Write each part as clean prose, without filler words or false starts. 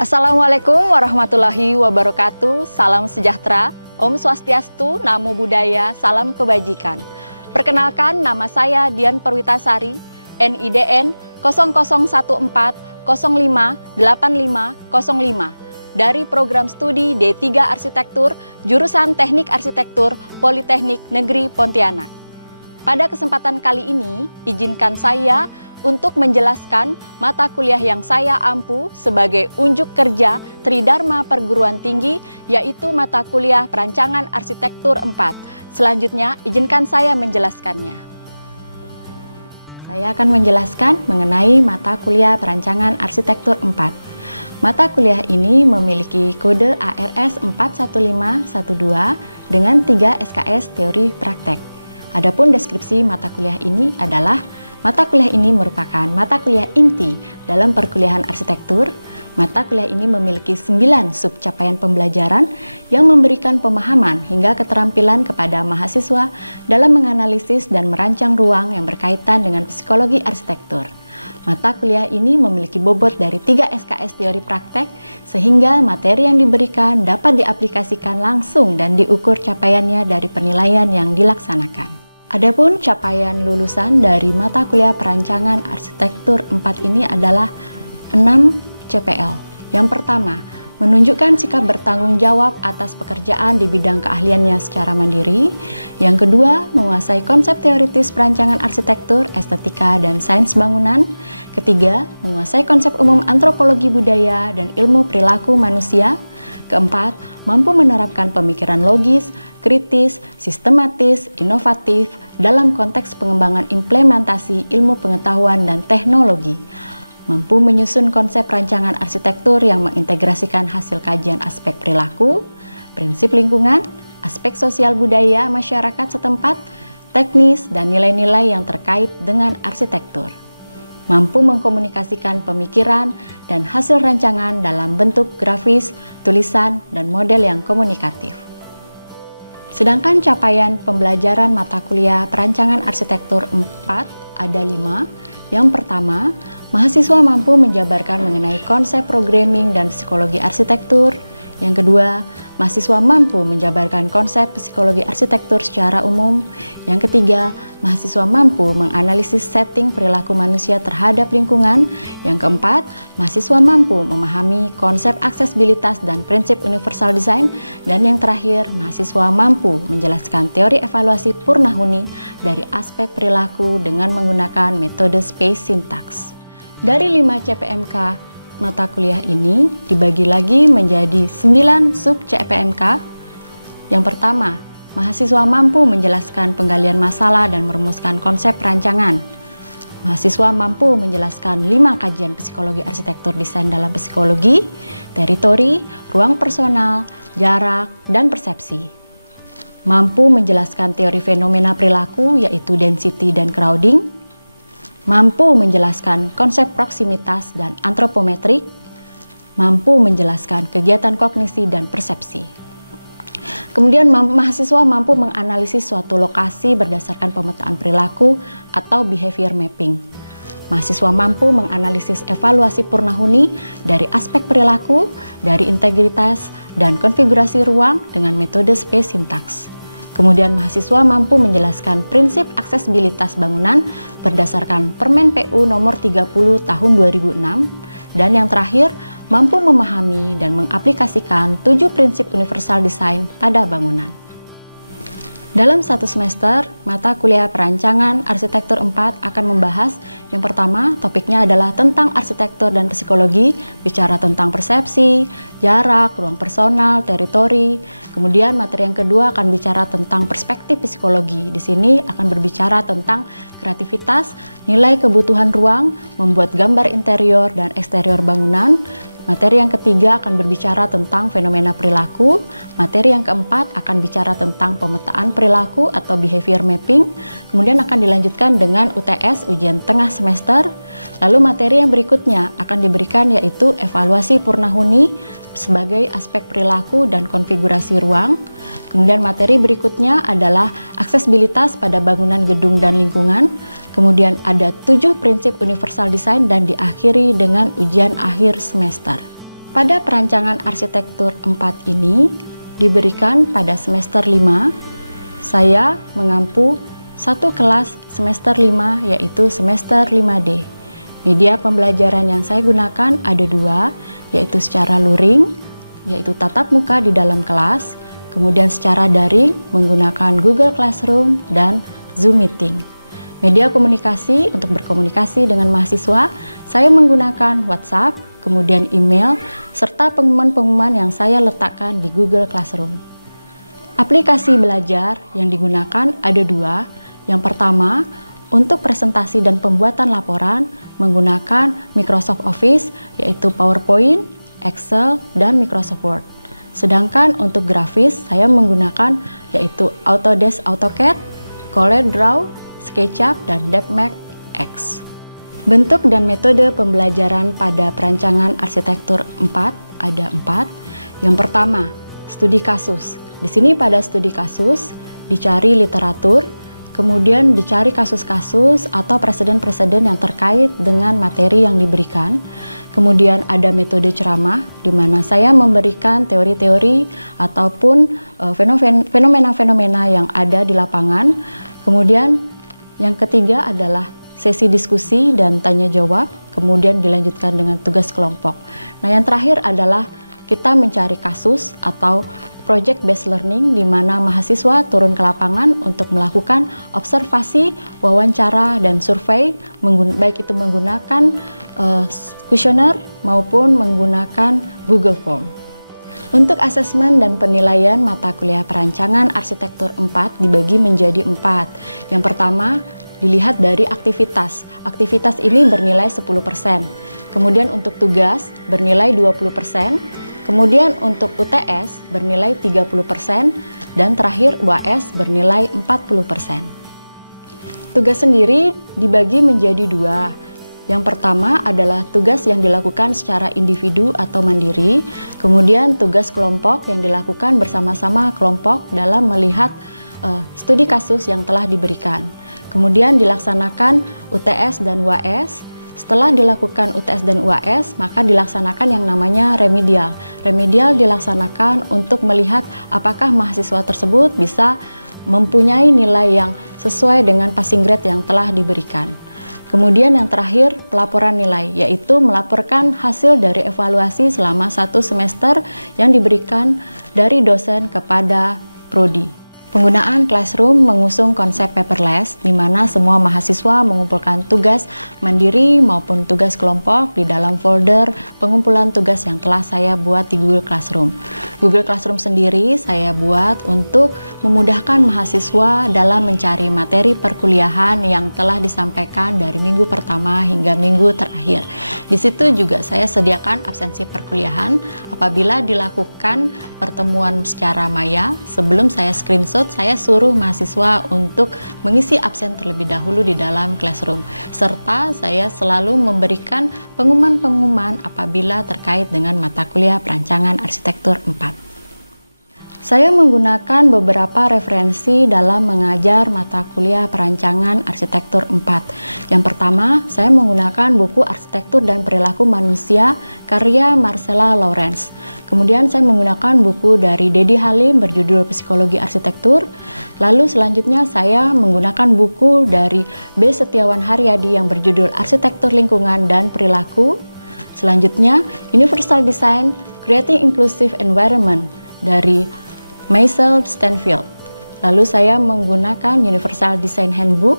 Assalamualaikum warahmatullahi wabarakatuh. Salam sejahtera, Om Swastiastu, Namo Buddhaya, salam kebajikan. Perkenalkan, nama saya Dian Perwitasari, NIDN 0014058505 dari program studi D3 Arsitektur, jurusan Teknik Arsitektur, Politeknik Negeri Pontianak. Pada kesempatan kali ini, izinkan saya untuk menjelaskan mata kuliah yang saya ampu sebagai unjuk kerja Tridharma Perguruan Tinggi, yaitu mata kuliah Perancangan Arsitektur 4. Selanjutnya, izinkan saya menjelaskannya. Saya akan menjelaskan mengenai mata kuliah Perancangan Arsitektur 4. Mata kuliah ini memiliki kode ARS 41512 dengan 3 SKS teori praktek. Adapun deskripsi mata kuliah ini adalah mata kuliah ini merupakan mata kuliah inti dalam perkuliahan arsitektur. Mata kuliah ini memiliki 9 sub capaian pembelajaran yang memberikan pemahaman hingga keterampilan kepada mahasiswa dalam menganalisis dan merancang ruang yang berkaitan dengan psikologi arsitektur. Mata kuliah ini memiliki bobot dari 3 SKS teori praktek sehingga materi yang diberikan dapat diaplikasikan langsung dan diukur capaiannya dari penilaian yang dilaksanakan. Adapun capaian lulusan dari mata kuliah Perancangan Arsitektur 4 ini adalah 6 CPL. Yang pertama, menunjukkan sikap bertanggung jawab atas pekerjaan di bidang keahliannya secara mandiri. Yang kedua, menguasai konsep teoritis perancangan arsitektur, estetika, dan sains bangunan. Ketiga, menguasai konsep umum antropologi budaya dan ilmu perilaku manusia. Keempat, mampu menerapkan pemikiran logis, kritis, sistematis, inovatif dalam konteks pengembangan implementasi ilmu pengetahuan dan teknologi. Mampu menyusun konsep rancangan arsitektur yang mengintegrasikan hasil kajian aspek perilaku, prinsip lingkungan, aspek sosial budaya masyarakat setempat, teknis, dan nilai-nilai yang terkait dengan arsitektur. Mampu mengkomunikasikan pemikiran dan hasil rancangan dalam bentuk grafis, tulisan, dan model yang komunikatif. Sedangkan capaian pembelajaran mata kuliah Perancangan Arsitektur 4 ada 5. Yang pertama, mahasiswa mampu menjabarkan mengenai konsep programming dan psikologi arsitektur. Yang kedua, mahasiswa mampu menjabarkan konsep psikologi arsitektur secara umum. Yang ketiga, mahasiswa mampu menganalisis setting perilaku manusia terhadap lingkungan. Yang keempat, mahasiswa mampu memahami konsep aksesibilitas dan prinsip universal design. Dan yang terakhir, mahasiswa mampu menjelaskan teori evaluasi Purnahuni dari aspek perilaku dengan menggunakan metode space syntax. Dari 5 CPMK mata kuliah ini dibagi lagi menjadi 9 sub CPMK. Yang pertama, mahasiswa mampu menjelaskan penggalian masalah dan merumuskan konsep rancangan. Mahasiswa mampu menjelaskan 5 kajian psikologi arsitektur desain dalam psikologi, teritori, ruang personal, jarak, dan persepsi. Mampu menjelaskan teori fenomena perilaku yaitu density dan crowding. Mampu menjelaskan konsep proksimitas dan antropometrik, mampu menjelaskan kegiatan kognisi dan persepsi. Kemudian mahasiswa mampu menganalisis suatu lokasi berdasarkan pemetaan perilaku atau behavior mapping. Mahasiswa mampu menganalisis evaluasi Purnahuni dari aspek perilaku, dari integritas, dan konfigurasi ruang dengan metode space syntax. Kemudian mahasiswa mampu menjelaskan prinsip aksesibilitas bangunan berdasarkan Permen PU nomor 30 tahun 2006. Dan yang terakhir, mampu memahami dan mengaplikasikan 7 prinsip universal design pada bangunan. Dalam satu semester, mata kuliah Perancangan Arsitektur 4 akan membahas yang pertama, topiknya adalah tentang arsitektur dan psikologi, bicara tentang persepsi, jarak, ruang personal, teritori. Kemudian materi yang kedua akan bicara tentang perspektif psikologi. Di sini akan berbicara tentang kreativitas, nilai kebutuhan ruang, membuat gambar interior dan eksterior bangunan. Materi yang ketiga akan berbicara tentang fenomena perilaku. Materi yang keempat akan bicara tentang pemetaan perilaku atau behavior mapping. Kemudian akan dilanjutkan dengan UTS, ujian tengah semester. Lalu materi yang berikutnya akan diberikan yaitu evaluasi Purnahuni sebagai aspek perilaku dan konfigurasi ruang. Kemudian materi berikutnya adalah aksesibilitas pada bangunan gedung dan lingkungan. Kemudian ada 7 prinsip universal design dan diakhiri dengan ujian akhir semester. Pada perancangan arsitektur 4 ini diberikan pada semester 5, saya mengampu satu kelas semester 5 yaitu semester 5D. Media pembelajaran yang saya gunakan ada dua, yaitu secara luring, yaitu tatap muka di dalam kelas, kemudian secara daring menggunakan Google Classroom dan Zoom Meeting. Media komunikasi untuk berkomunikasi dengan mahasiswa, saya menggunakan WhatsApp, kemudian email, serta pengumuman-pengumuman yang saya letakkan di Google Classroom. Aplikasi belajar yang digunakan ada dua. Yang pertama, untuk presentasi dan pembuatan laporan menggunakan Microsoft Office, yaitu PowerPoint, Excel, dan Microsoft Word. Sedangkan untuk grafis, saya menggunakan yaitu Autodesk AutoCAD, CorelDRAW, SketchUp, dan DepthMap X. Bentuk dan metode pembelajaran pada perancangan arsitektur 4 ada 4. Yang pertama, studi kasus. Di sini pada studi kasus dicari literatur, kemudian dicari kasus-kasus atau preseden-preseden yang terkait dengan materi yang diberikan. Kemudian ada metode ceramah, di mana saya memberikan teori-teori ataupun fenomena-fenomena yang ada di lapangan. Kemudian yang ketiga adalah sesi diskusi dan tanya jawab, kemudian dilanjutkan dengan tugas kelompok. Nah, yang terakhir adalah kita mencari kasus atau project based learning, di mana mahasiswa turun ke lapangan untuk melakukan observasi, wawancara, dan survei, baik itu menggunakan kuesioner maupun menggunakan Google Form. Untuk asesmen dan penilaian mata kuliah perancangan arsitektur 4 dibagi menjadi 4. Yang pertama, dilihat dari aktivitas. Aktivitas ini bernilai 10%. Kemudian untuk tugas bernilai 20%. Kemudian untuk UTS bernilai 30%. Dan terakhir UAS bernilai 40%. Tugas sendiri dibagi menjadi dua. Yang pertama adalah tugas yang dilakukan secara individu atau mandiri, kemudian tugas kelompok yang dilakukan bersama-sama kelompok dalam melihat studi kasus yang telah diberikan. Kemudian dilaksanakan UTS dan UAS. Setelah dilakukan UTS dan UAS, maka dilaksanakan yang namanya remedial. Remedial dilaksanakan untuk melihat apakah mahasiswa tersebut bisa mempunyai nilai yang sesuai dengan passing grade yang telah diberikan. Kemudian yang terakhir, pelaporan nilai, yaitu melaporkan hasil dari evaluasi selama 1 semester yang diberikan dari dosen kepada prodi. Penggunaan Classroom mengusung konsep paperless, di mana semua mahasiswa mengumpulkan tugas mandiri maupun tugas kelompok di dalam folder pengumpulan tugas yang telah saya buat di Google Classroom. Google Classroom sendiri saya buat untuk memudahkan mahasiswa dalam mencari materi perkuliahan yang telah disampaikan dari minggu pertama hingga minggu terakhir. Di situ juga saya sediakan absensi perkuliahan apabila dilakukan pertemuan secara maya. Sebelum saya screenshot, saya suruh mahasiswa untuk mengisi absen terlebih dahulu di dalam Classroom, serta saya selalu memberikan pengumuman-pengumuman apabila terkait dengan mata kuliah perancangan arsitektur 4. Saya menggunakan beberapa referensi dalam mengajar mata kuliah perancangan arsitektur 4. Yang pertama, saya menggunakan buku Arsitektur dan Perilaku Manusia karya Marcella Lawrence. Kemudian saya menggunakan buku dari Dedi Halim berjudul Psikologi Arsitektur. Lalu selanjutnya saya menggunakan buku dari B. Setiawan Haryadi yang berjudul Arsitektur Lingkungan dan Perilaku. Selanjutnya, Universal Design, Creating Inclusive Environment dari Maisel Stanfield. Lalu saya menggunakan Universal Design Handbook.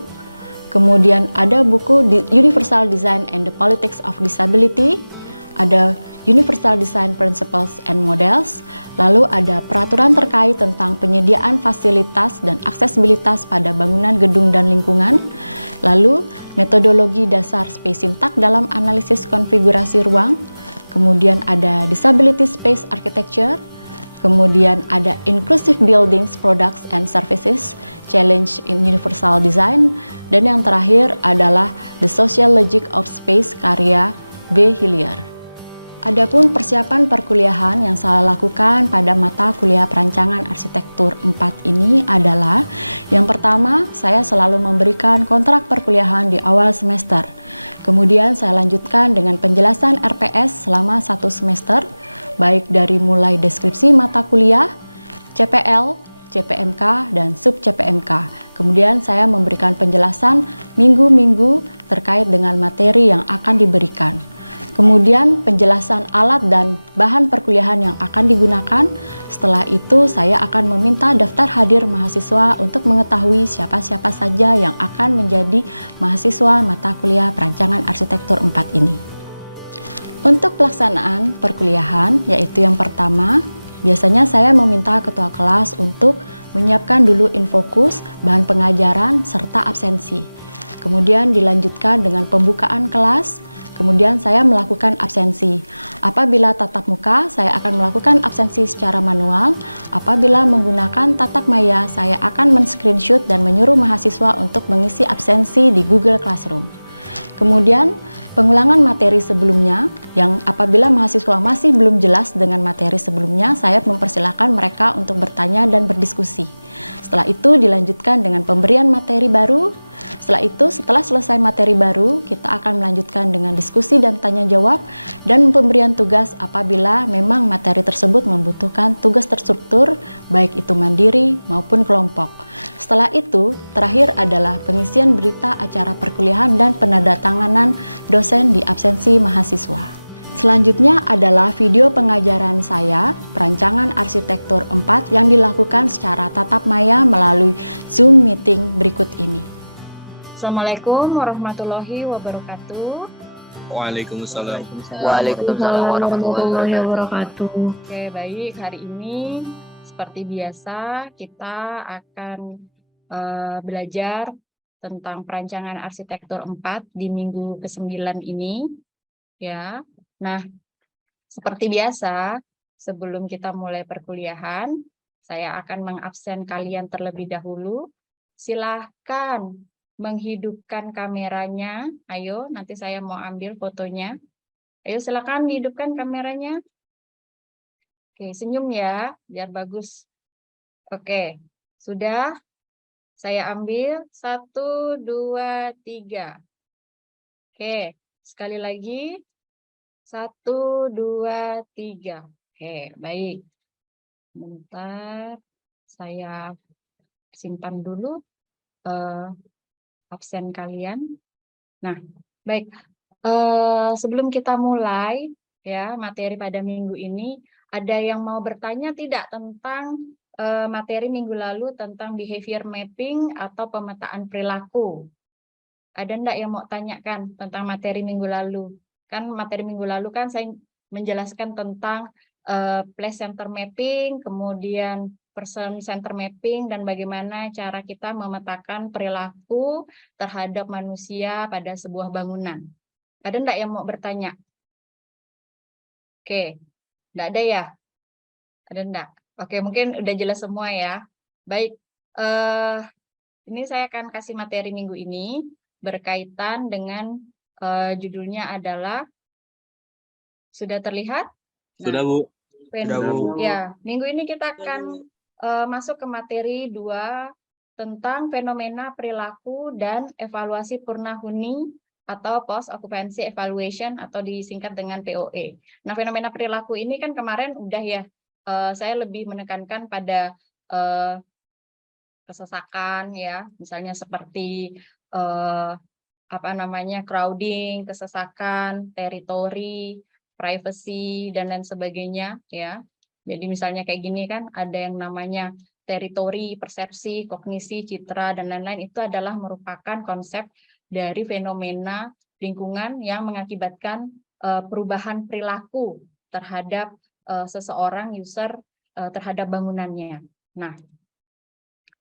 Kemudian ada buku Universal Design and the Politics of Disability. Ada Universal Design Principles and Models. Lalu ada peraturan terkait tentang penyediaan fasilitas dan aksesibilitas pada bangunan, gedung, dan lingkungan. Lalu metodologi dasar space syntax dalam analisis konfigurasi ruang. Kemudian ada Disability Space Architecture. Kemudian ada Inclusive Buildings, Products and Services, Challenge in Universal Design. Dan yang terakhir adalah The Social Logic of Space karya B. Hillier. Adapun persiapan perkuliahan yang saya lakukan pada mata kuliah perancangan arsitektur 4 ini adalah, yang pertama, saya selalu memberikan kontrak perkuliahan di awal semester. Kemudian saya lanjutkan dengan penjelasan RPS selama 1 semester. baik dari mulai deskripsi mata kuliah, CPL, CPMK, dan sub-CPMK. Kemudian saya memberikan penjelasan minggu-minggu terkait dengan materi yang akan diberikan. Kemudian penjelasan alat dan bahan perkuliahan yang akan digunakan. Setelah itu saya akan meminta daftar hadir mahasiswa untuk mengetahui siapa-siapa saja yang akan menjadi mahasiswa mata kuliah perancangan arsitektur 4 ini. Untuk pelaksanaan perkuliahan, yaitu yang pertama, biasanya saya meminta ketua kelas untuk menyiapkan dulu infokus, bahan pengajaran, serta absensi. Kemudian dilanjutkan dengan pembukaan kelas. Kemudian saya melakukan absensi. Apabila tatap muka, saya akan melakukan absensi secara manual. Apabila menggunakan tatap maya, saya akan men-screenshot dan menyuruh mahasiswa untuk mengisi absensi di Google Classroom. Kemudian, pengulangan materi sebelumnya, yang apabila mahasiswa masih belum jelas dengan materi sebelumnya, saya mempersilahkan mereka untuk bertanya dan berdiskusi. Setelah itu dilanjutkan dengan pemberian materi baru. Setelah itu, setelah selesai materi baru, kita akan melanjutkan dengan diskusi dan tanya jawab dan pemberian tugas apabila memang materi tersebut membutuhkan tugas terstruktur, baik itu mandiri maupun kelompok. Setelah itu, terakhir adalah pengisian berita acara perkuliahan dan penandatanganan dosen di absensi mahasiswa. Selanjutnya adalah video pengajaran saya, perancangan arsitektur 4 yang dilakukan secara tatap maya melalui Zoom meeting berikut ini. Assalamualaikum warahmatullahi wabarakatuh. Waalaikumsalam. Waalaikumsalam warahmatullahi wabarakatuh. Oke, baik. Hari ini seperti biasa kita akan belajar tentang perancangan arsitektur 4 di minggu ke-9 ini. Ya. Nah, seperti biasa, sebelum kita mulai perkuliahan, saya akan mengabsen kalian terlebih dahulu. Silahkan menghidupkan kameranya. Ayo, nanti saya mau ambil fotonya. Ayo, silakan dihidupkan kameranya. Oke, senyum ya, biar bagus. Oke, sudah. Saya ambil 1, 2, 3. Oke, sekali lagi. 1, 2, 3. Oke, baik. Bentar, saya simpan dulu absen kalian. Nah, baik. Sebelum kita mulai ya materi pada minggu ini, ada yang mau bertanya tidak tentang materi minggu lalu tentang behavior mapping atau pemetaan perilaku? Ada enggak yang mau tanyakan tentang materi minggu lalu? Kan materi minggu lalu kan saya menjelaskan tentang place center mapping, kemudian person center mapping, dan bagaimana cara kita memetakan perilaku terhadap manusia pada sebuah bangunan. Ada enggak yang mau bertanya? Oke, enggak ada ya? Ada enggak? Oke, mungkin udah jelas semua ya. Baik, ini saya akan kasih materi minggu ini berkaitan dengan judulnya adalah, sudah terlihat? Sudah, Bu. Sudah, Bu. Ya, minggu ini kita akan masuk ke materi 2 tentang fenomena perilaku dan evaluasi purnahuni atau post occupancy evaluation atau disingkat dengan POE. Nah, fenomena perilaku ini kan kemarin udah ya, saya lebih menekankan pada kesesakan ya, misalnya seperti crowding, kesesakan, teritori, privacy, dan lain sebagainya ya. Jadi misalnya kayak gini kan, ada yang namanya teritori, persepsi, kognisi, citra, dan lain-lain. Itu adalah merupakan konsep dari fenomena lingkungan yang mengakibatkan perubahan perilaku terhadap seseorang user terhadap bangunannya. Nah,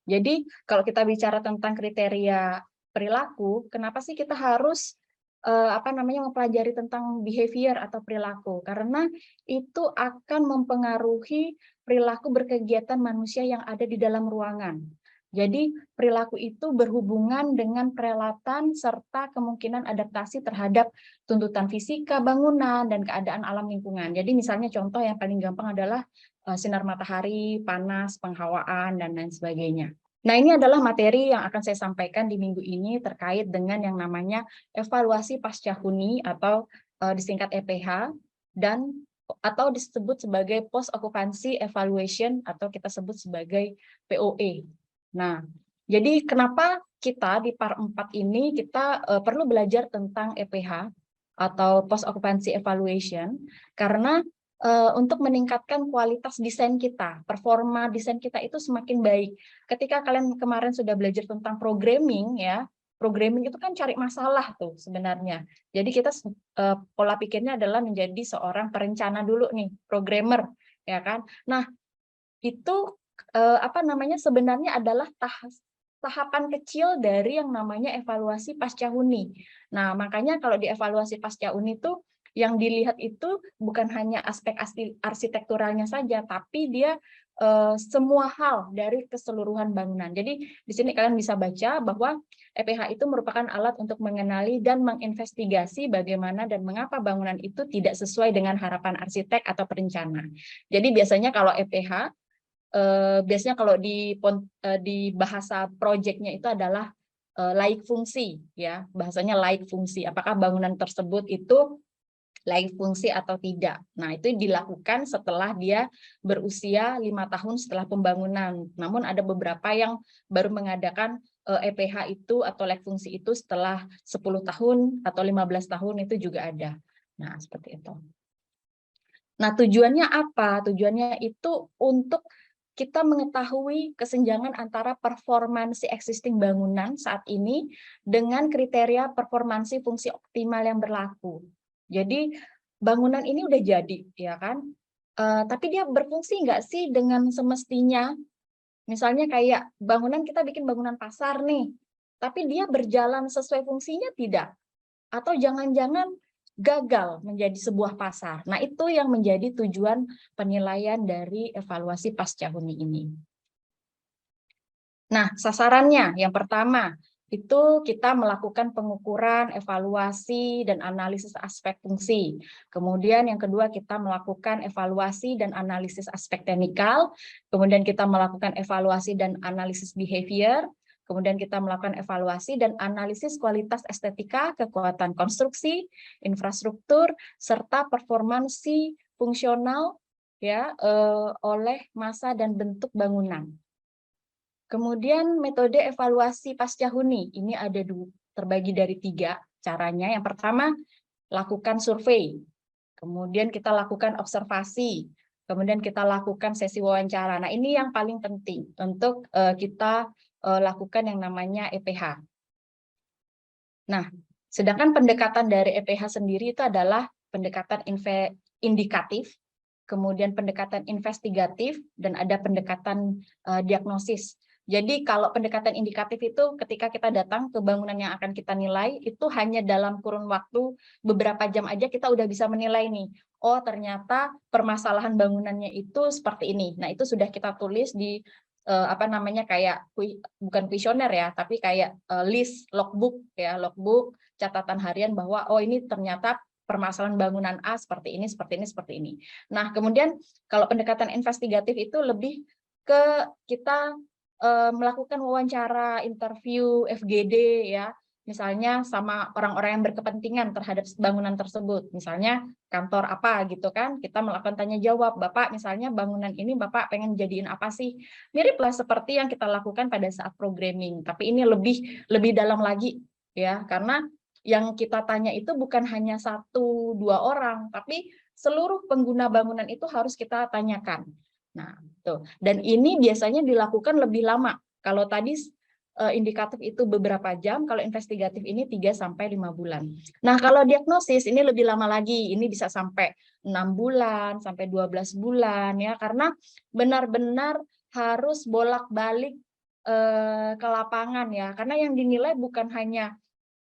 jadi kalau kita bicara tentang kriteria perilaku, kenapa sih kita harus mempelajari tentang behavior atau perilaku? Karena itu akan mempengaruhi perilaku berkegiatan manusia yang ada di dalam ruangan. Jadi perilaku itu berhubungan dengan perhelatan serta kemungkinan adaptasi terhadap tuntutan fisika, bangunan, dan keadaan alam lingkungan. Jadi misalnya contoh yang paling gampang adalah sinar matahari, panas, penghawaan, dan lain sebagainya. Nah, ini adalah materi yang akan saya sampaikan di minggu ini terkait dengan yang namanya evaluasi pasca huni atau disingkat EPH dan atau disebut sebagai Post Occupancy Evaluation atau kita sebut sebagai POE. Nah, jadi kenapa kita di PAR 4 ini kita perlu belajar tentang EPH atau Post Occupancy Evaluation, karena untuk meningkatkan kualitas desain kita, performa desain kita itu semakin baik. Ketika kalian kemarin sudah belajar tentang programming ya, programming itu kan cari masalah tuh sebenarnya. Jadi kita pola pikirnya adalah menjadi seorang perencana dulu nih, programmer ya kan. Nah, itu sebenarnya adalah tahapan kecil dari yang namanya evaluasi pasca huni. Nah, makanya kalau di evaluasi pasca huni itu yang dilihat itu bukan hanya aspek arsitekturalnya saja, tapi dia semua hal dari keseluruhan bangunan. Jadi di sini kalian bisa baca bahwa EPH itu merupakan alat untuk mengenali dan menginvestigasi bagaimana dan mengapa bangunan itu tidak sesuai dengan harapan arsitek atau perencana. Jadi biasanya kalau EPH, biasanya kalau di bahasa proyeknya itu adalah laik fungsi, ya bahasanya laik fungsi. Apakah bangunan tersebut itu laik fungsi atau tidak. Nah, itu dilakukan setelah dia berusia 5 tahun setelah pembangunan. Namun ada beberapa yang baru mengadakan EPH itu atau laik fungsi itu setelah 10 tahun atau 15 tahun itu juga ada. Nah, seperti itu. Nah, tujuannya apa? Tujuannya itu untuk kita mengetahui kesenjangan antara performansi existing bangunan saat ini dengan kriteria performansi fungsi optimal yang berlaku. Jadi bangunan ini udah jadi, ya kan? Tapi dia berfungsi nggak sih dengan semestinya? Misalnya kayak bangunan, kita bikin bangunan pasar nih, tapi dia berjalan sesuai fungsinya tidak? Atau jangan-jangan gagal menjadi sebuah pasar. Nah, itu yang menjadi tujuan penilaian dari evaluasi pasca huni ini. Nah, sasarannya yang pertama, itu kita melakukan pengukuran, evaluasi, dan analisis aspek fungsi. Kemudian yang kedua, kita melakukan evaluasi dan analisis aspek teknikal. Kemudian kita melakukan evaluasi dan analisis behavior. Kemudian kita melakukan evaluasi dan analisis kualitas estetika, kekuatan konstruksi, infrastruktur, serta performansi fungsional ya oleh massa dan bentuk bangunan. Kemudian metode evaluasi pasca huni ini ada terbagi dari 3 caranya. Yang pertama, lakukan survei. Kemudian kita lakukan observasi. Kemudian kita lakukan sesi wawancara. Nah, ini yang paling penting untuk kita lakukan yang namanya EPH. Nah, sedangkan pendekatan dari EPH sendiri itu adalah pendekatan indikatif, kemudian pendekatan investigatif, dan ada pendekatan diagnosis. Jadi kalau pendekatan indikatif itu ketika kita datang ke bangunan yang akan kita nilai, itu hanya dalam kurun waktu beberapa jam aja kita udah bisa menilai nih, oh ternyata permasalahan bangunannya itu seperti ini. Nah, itu sudah kita tulis di kayak bukan kuesioner ya, tapi kayak list logbook ya, logbook catatan harian bahwa oh ini ternyata permasalahan bangunan A seperti ini, seperti ini, seperti ini. Nah, kemudian kalau pendekatan investigatif itu lebih ke kita melakukan wawancara, interview, FGD ya, misalnya sama orang-orang yang berkepentingan terhadap bangunan tersebut, misalnya kantor apa gitu kan, kita melakukan tanya jawab, Bapak misalnya bangunan ini Bapak pengen jadiin apa sih? Miriplah seperti yang kita lakukan pada saat programming, tapi ini lebih dalam lagi ya, karena yang kita tanya itu bukan hanya 1-2 orang, tapi seluruh pengguna bangunan itu harus kita tanyakan. Nah, tuh. Dan ini biasanya dilakukan lebih lama. Kalau tadi indikatif itu beberapa jam, kalau investigatif ini 3-5 bulan. Nah, kalau diagnosis ini lebih lama lagi. Ini bisa sampai 6 bulan, sampai 12 bulan ya, karena benar-benar harus bolak-balik ke lapangan ya. Karena yang dinilai bukan hanya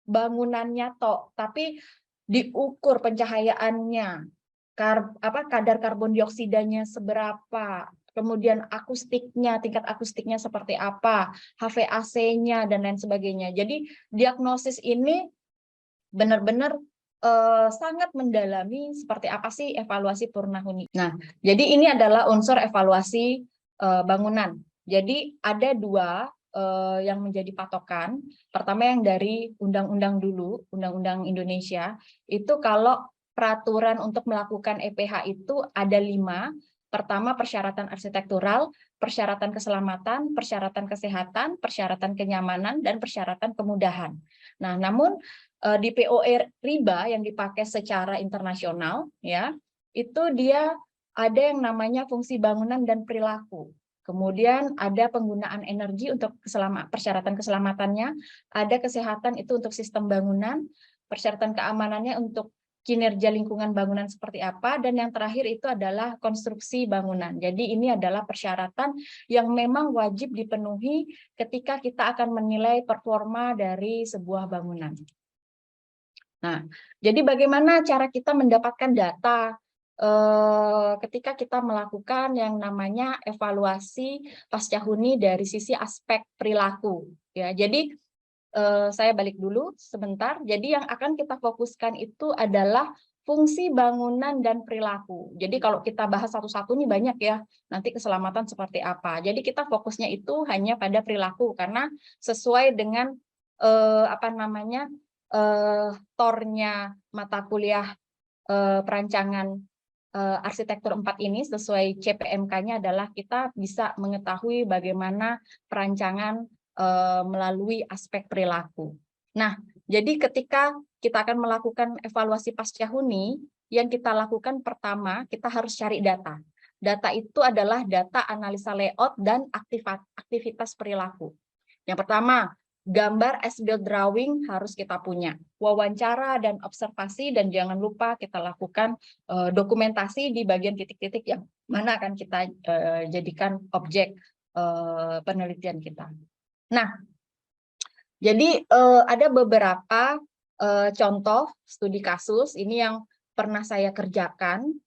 bangunannya toh, tapi diukur pencahayaannya, kadar karbon dioksidanya seberapa, kemudian akustiknya, tingkat akustiknya seperti apa, HVAC-nya dan lain sebagainya. Jadi diagnosis ini benar-benar sangat mendalami seperti apa sih evaluasi purna huni. Nah, jadi ini adalah unsur evaluasi bangunan. Jadi ada 2 yang menjadi patokan. Pertama yang dari undang-undang dulu, Undang-Undang Indonesia, itu kalau peraturan untuk melakukan EPH itu ada 5. Pertama, persyaratan arsitektural, persyaratan keselamatan, persyaratan kesehatan, persyaratan kenyamanan, dan persyaratan kemudahan. Nah, namun di POE riba yang dipakai secara internasional, ya, itu dia ada yang namanya fungsi bangunan dan perilaku. Kemudian ada penggunaan energi untuk persyaratan keselamatannya, ada kesehatan itu untuk sistem bangunan, persyaratan keamanannya untuk kinerja lingkungan bangunan seperti apa, dan yang terakhir itu adalah konstruksi bangunan. Jadi ini adalah persyaratan yang memang wajib dipenuhi ketika kita akan menilai performa dari sebuah bangunan. Nah, jadi bagaimana cara kita mendapatkan data ketika kita melakukan yang namanya evaluasi pasca huni dari sisi aspek perilaku, ya. Jadi saya balik dulu sebentar. Jadi yang akan kita fokuskan itu adalah fungsi bangunan dan perilaku. Jadi kalau kita bahas satu-satu nih banyak ya, nanti keselamatan seperti apa. Jadi kita fokusnya itu hanya pada perilaku karena sesuai dengan tornya mata kuliah perancangan arsitektur 4 ini sesuai CPMK-nya adalah kita bisa mengetahui bagaimana perancangan melalui aspek perilaku. Nah, jadi ketika kita akan melakukan evaluasi pasca huni, yang kita lakukan pertama, kita harus cari data. Data itu adalah data analisa layout dan aktivitas perilaku. Yang pertama, gambar as-built drawing harus kita punya. Wawancara dan observasi, dan jangan lupa kita lakukan dokumentasi di bagian titik-titik yang mana akan kita jadikan objek penelitian kita. Nah, jadi ada beberapa contoh studi kasus ini yang pernah saya kerjakan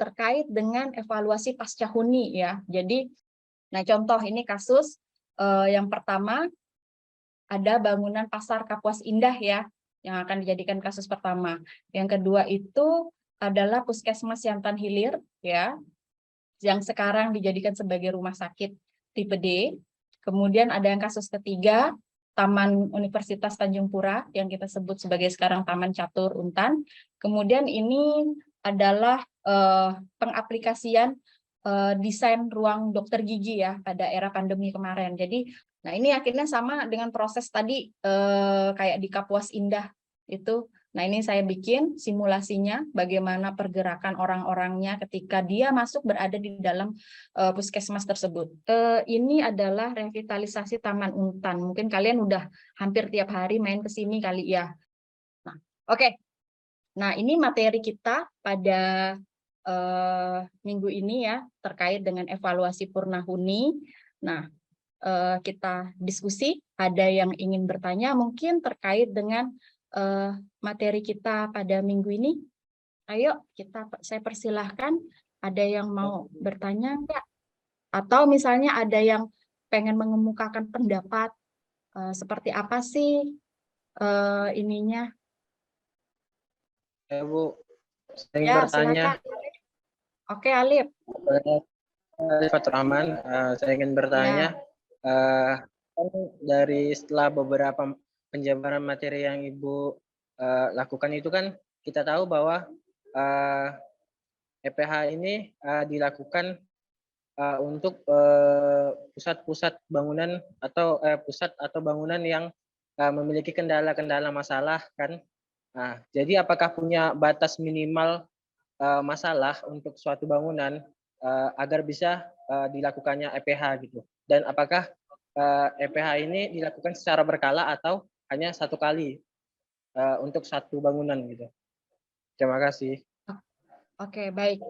terkait dengan evaluasi pasca huni, ya. Jadi, nah contoh ini kasus yang pertama ada bangunan Pasar Kapuas Indah, ya, yang akan dijadikan kasus pertama. Yang kedua itu adalah Puskesmas Siantan Hilir, ya, yang sekarang dijadikan sebagai rumah sakit tipe D. Kemudian ada yang kasus ketiga, Taman Universitas Tanjung Pura, yang kita sebut sebagai sekarang Taman Catur Untan. Kemudian ini adalah pengaplikasian desain ruang dokter gigi, ya, pada era pandemi kemarin. Jadi, nah ini akhirnya sama dengan proses tadi kayak di Kapuas Indah itu. Nah, ini saya bikin simulasinya bagaimana pergerakan orang-orangnya ketika dia masuk berada di dalam puskesmas tersebut. Ini adalah revitalisasi Taman Untan. Mungkin kalian udah hampir tiap hari main ke sini kali ya. Nah, oke. Nah, ini materi kita pada minggu ini, ya, terkait dengan evaluasi Purnahuni. Nah, kita diskusi. Ada yang ingin bertanya mungkin terkait dengan materi kita pada minggu ini. Ayo, saya persilahkan. Ada yang mau bertanya enggak? Atau misalnya ada yang pengen mengemukakan pendapat seperti apa sih ininya? Ya, Bu, saya ingin Ya, bertanya. silakan. Oke, Alif. Fatur Rahman, saya ingin bertanya. Ya. Dari setelah beberapa penjabaran materi yang Ibu lakukan itu kan kita tahu bahwa EPH ini dilakukan untuk pusat-pusat bangunan atau pusat atau bangunan yang memiliki kendala-kendala masalah kan. Nah, jadi apakah punya batas minimal masalah untuk suatu bangunan agar bisa dilakukannya EPH gitu? Dan apakah EPH ini dilakukan secara berkala atau hanya satu kali untuk satu bangunan gitu? Terima kasih. Oke, baik.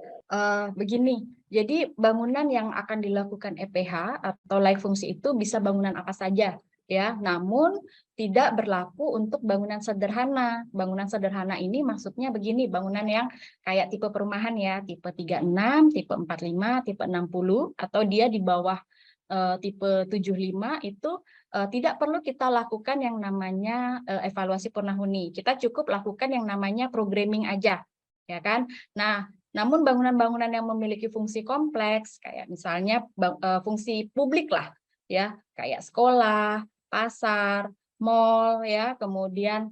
Begini, jadi bangunan yang akan dilakukan EPH atau layak fungsi itu bisa bangunan apa saja, ya. Namun tidak berlaku untuk bangunan sederhana. Bangunan sederhana ini maksudnya begini, bangunan yang kayak tipe perumahan, ya, tipe 36, tipe 45, tipe 60, atau dia di bawah tipe 75 itu tidak perlu kita lakukan yang namanya evaluasi Purnahuni. Kita cukup lakukan yang namanya programming aja, ya kan? Nah, namun bangunan-bangunan yang memiliki fungsi kompleks, kayak misalnya fungsi publik lah, ya, kayak sekolah, pasar, mall, ya, kemudian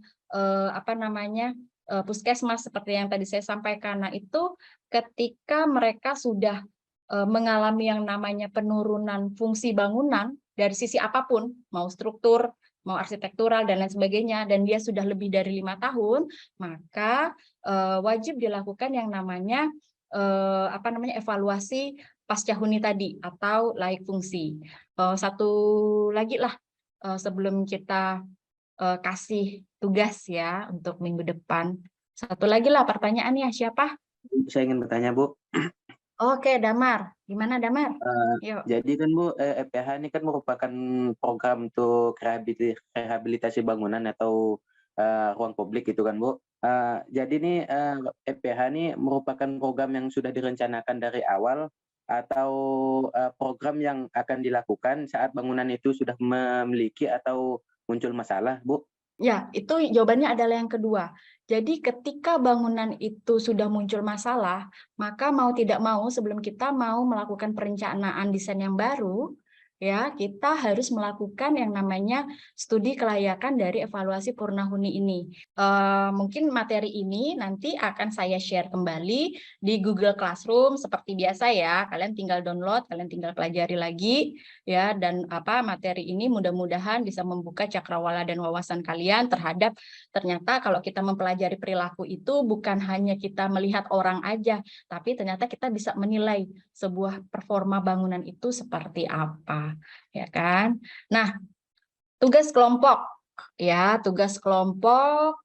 puskesmas seperti yang tadi saya sampaikan. Nah, itu ketika mereka sudah mengalami yang namanya penurunan fungsi bangunan dari sisi apapun, mau struktur, mau arsitektural dan lain sebagainya, dan dia sudah lebih dari 5 tahun, maka wajib dilakukan yang namanya evaluasi pasca huni tadi atau laik fungsi. Satu lagi lah sebelum kita kasih tugas ya untuk minggu depan. Satu lagi lah pertanyaannya, siapa? Saya ingin bertanya, Bu. Oke, Damar. Gimana, Damar? Yuk. Jadi kan, Bu, EPH ini kan merupakan program untuk rehabilitasi bangunan atau ruang publik itu kan, Bu. Jadi nih EPH ini merupakan program yang sudah direncanakan dari awal atau program yang akan dilakukan saat bangunan itu sudah memiliki atau muncul masalah, Bu? Ya, itu jawabannya adalah yang kedua. Jadi ketika bangunan itu sudah muncul masalah, maka mau tidak mau sebelum kita mau melakukan perencanaan desain yang baru, ya kita harus melakukan yang namanya studi kelayakan dari evaluasi Purnahuni ini. Mungkin materi ini nanti akan saya share kembali di Google Classroom seperti biasa ya. Kalian tinggal download, kalian tinggal pelajari lagi ya, dan materi ini mudah-mudahan bisa membuka cakrawala dan wawasan kalian terhadap ternyata kalau kita mempelajari perilaku itu bukan hanya kita melihat orang aja, tapi ternyata kita bisa menilai sebuah performa bangunan itu seperti apa, ya kan? Nah, tugas kelompok ya, tugas kelompok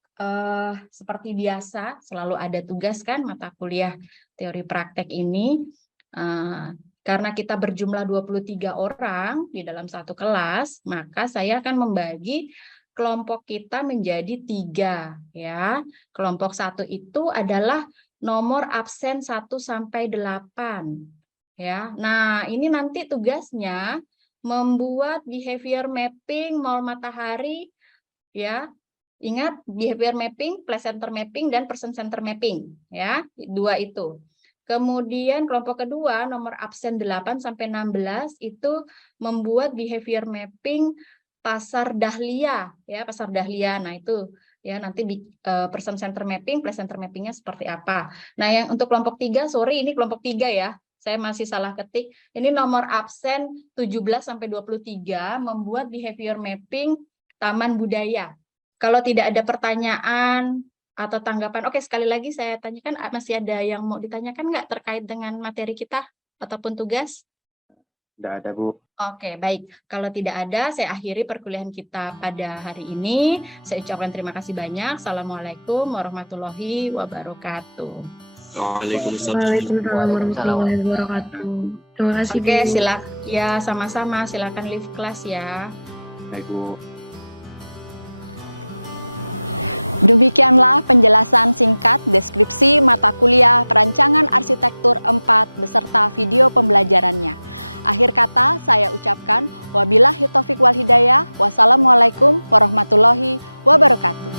seperti biasa selalu ada tugas kan mata kuliah teori praktek ini. Karena kita berjumlah 23 orang di dalam satu kelas, maka saya akan membagi kelompok kita menjadi 3 ya. Kelompok 1 itu adalah nomor absen 1 sampai 8 ya. Nah, ini nanti tugasnya membuat behavior mapping mall matahari ya. Ingat behavior mapping, place center mapping dan person center mapping ya. 2 itu. Kemudian kelompok kedua nomor absen 8 sampai 16 itu membuat behavior mapping pasar Dahlia ya, pasar Dahlia. Nah, itu ya nanti di person center mapping, place center mappingnya seperti apa. Nah, yang untuk kelompok 3, sorry ini kelompok 3 ya. Saya masih salah ketik. Ini nomor absen 17 sampai 23 membuat behavior mapping Taman Budaya. Kalau tidak ada pertanyaan atau tanggapan, oke sekali lagi saya tanyakan, masih ada yang mau ditanyakan nggak terkait dengan materi kita ataupun tugas? Tidak ada, Bu. Oke, baik. Kalau tidak ada, saya akhiri perkuliahan kita pada hari ini. Saya ucapkan terima kasih banyak. Assalamualaikum warahmatullahi wabarakatuh. Waalaikumsalam warahmatullahi wabarakatuh. Terima kasih, Oke, Bu. silakan. Ya, sama-sama. Silakan leave kelas ya. Baik, Bu. Demikianlah penjelasan singkat deskripsi mata kuliah Perancangan Arsitektur 4 beserta video pembelajarannya. Akhir kata saya ucapkan wabillahi taufiq wal hidayah. Wassalamualaikum warahmatullahi wabarakatuh.